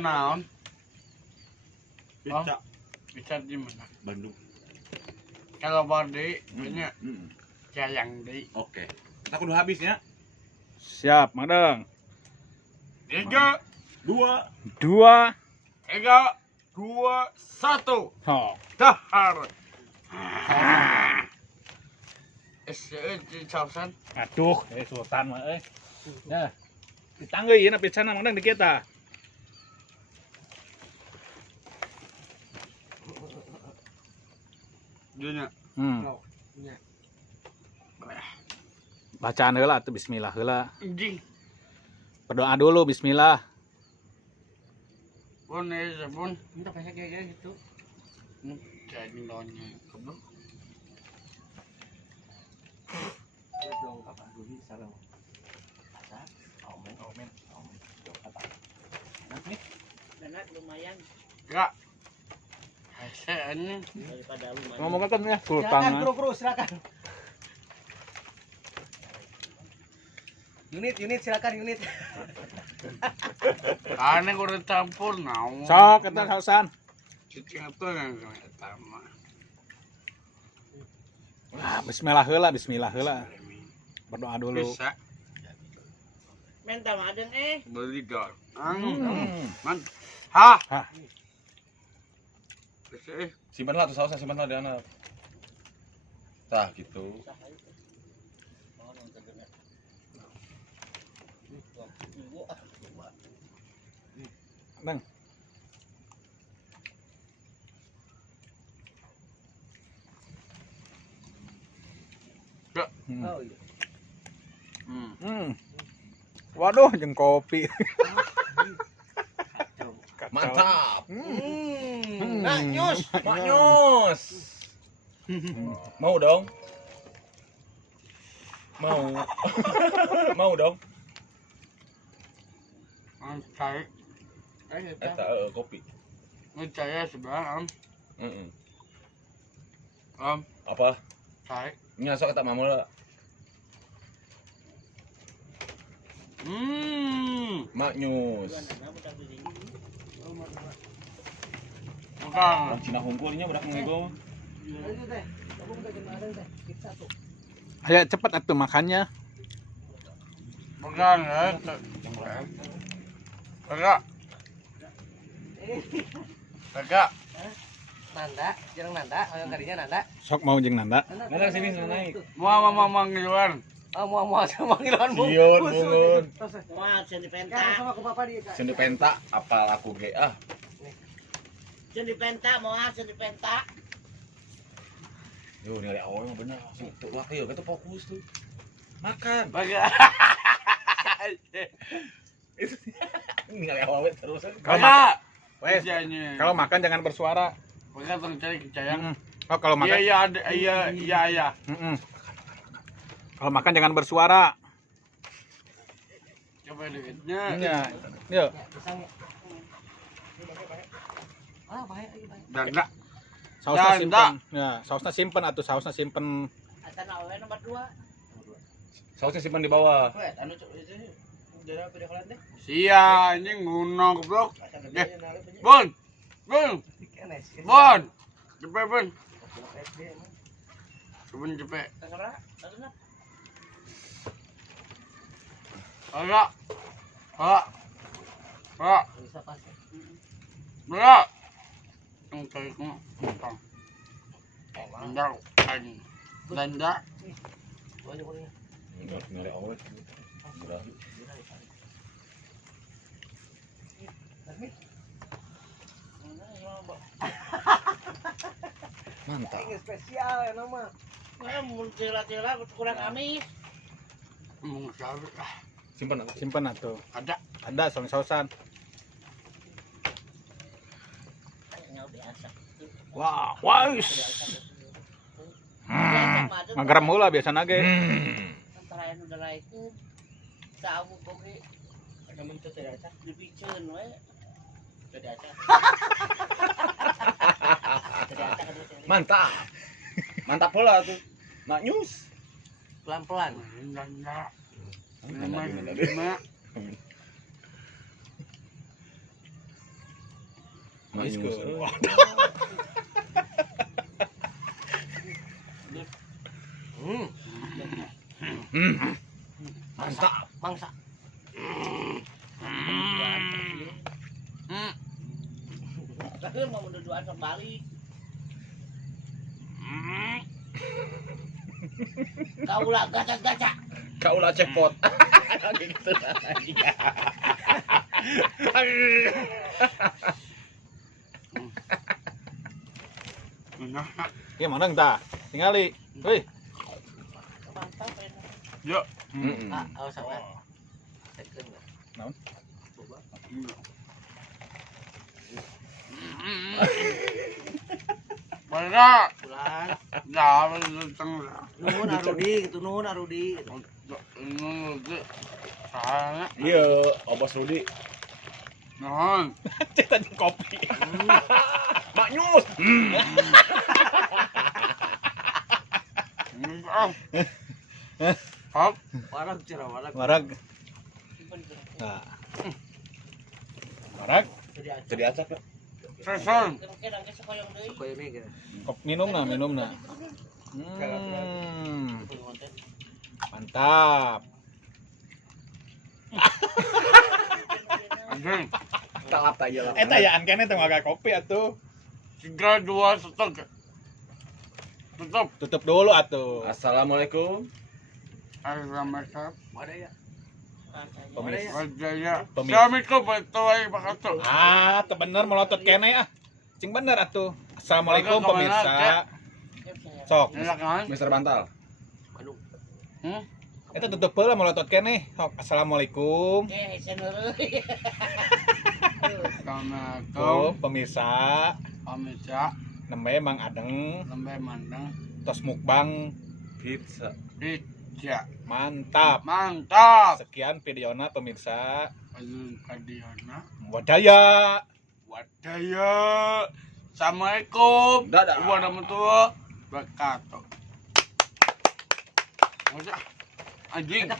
naon? Pizza. Pizza di mana? Bandung. Kalau Bardi, punya sayang di. Oke. Kita kudu habis ya. Siap, Madang. 3, 2. 2. 3, 2, 1. Oh. Dahar. Di sausan. Aduh, sultan mah Ya. Ditanggeui na pizzana Madang di kita. Dunya. Bacaan heula atuh bismillah heula. Anjing. Berdoa dulu bismillah. Pun pun. Entah pakai kayak gitu. Jadi lonya kebun. Dong apa dulu salam. Asa, omen. Apa? Enak lumayan. Enggak. Hasilnya Daripada lumayan. Ngomong kan ya sultan. Silakan bro, silakan. Unit silakan unit. karena gue udah campur naon. Sok eta sausan. Cicing itu yang pertama. Bismillah heula. Berdoa dulu. Bisa Menta maden beli dor. Man. Hah. Bisa Simpanlah tuh sausnya, simpanlah di anak. Tah gitu. Bang. Oh iya. Waduh, jeung kopi. Mantap. Maknyus. Maknyus. Mau dong? Mau dong? Cari. Eta kopi. Ngecaya sebelah Heeh. Om. Apa? Cari. Nya sok eta mamul. Maknyus. Bukan. Orang Cina hungkulnya budak ngego. Ayo cepet atuh makannya. Bukan ya. Kakak. Nanda, jarang Nanda, orang karinya Nanda. Sok mau jeung Nanda. Nanda sini naik. Mau ngiluan. Mau sama ngiluan bu. Siun bungun. Wah, sendi penta. Sama ke papa dia. Sendi penta apal aku ge ah. Sendi penta, mau sendi penta. Yo nilai awal mah bener. Tuh wah kieu kita fokus tuh. Makan. Baga. Nilai awal terus. Kakak. Wes, Kerjanya. kalau makan jangan bersuara. Baga tong cari kecayang. Oh, kalau makan. Iya ada. Kalau makan jangan bersuara. Coba duitnya. Iya. Yuk. Ah, bahaya. Danda. Sausnya Janda. simpen. Ya, sausnya simpen atuh, sausnya simpen. Atan awe nomor 2. Sausnya simpan di bawah. Weh, anu itu udah beda kelan deh. Sia anjing ngunong goblok. Bon. Cepet, Bon. Coba cepet. Pak. Bra. Ang kaya ko. Danda. Nilai awal. Murah. Mantap. Ini spesial ya nama. Mun cela-cela kurang amis. Mung sabi. Simpan aku. Simpen atuh. Ada. Sausan. Wah, wais. Ngagram heula biasana ge. Antara anu udah laiku. Sabu boge. Ada menteu teh acak dibiceun we. Teh acak. Mantap. Mantap pula tuh. Maknyus. Pelan-pelan. Danda. Manis. Mantap. Mangsa. Tapi mau mendudukan kembali. Kau lah gaca-gaca. Kau lah cepot. Gitu. Ya mana entah. Tingali. Hei. Mantap ya. Yuk. Heeh. Awas apa? Tekan enggak? Naon? Coba. Mana? Pulang. Jangan tentang. Nuhun Arudi gitu, nuhun Arudi. Sana. Iya, Obos Rudi. Nuhun. Cetak kopi. Maknyus. Hop. Warag cerah, warag. Warag. Nah. Warag. Jadi acak ya. Seson. Kira-kira angke sekoyong deui. Koyo mega. Minum nah. Mantap. Anjing. Talap aja lah. Eta ya kene teh ngagak kopi atuh. 3, 2, 1. Tutup. Tutup dulu atuh. Assalamualaikum. Assalamualaikum. Mana ya? Pemirsa. Wajaya. Pemirsa. Assalamualaikum warahmatullahi wabarakatuh. Ah, teu bener melotot kene ah. Cing bener atuh. Assalamualaikum pemirsa. Sok. Enak kan? Mister Bantal. Eta tutup heula melotot kene. Sok. Assalamualaikum. Oke, seneureui. Assalamualaikum. Pemirsa. Pemirsa. Nembe Mang Adeng Lembe mandang. tos mukbang Pizza. Pizza. mantap. Mantap. Sekian videona pemirsa. Azun Kadiana. Wadaya. Wadaya. Assalamualaikum. Dadah. Warahmatullahi wabarakatuh. Anjing.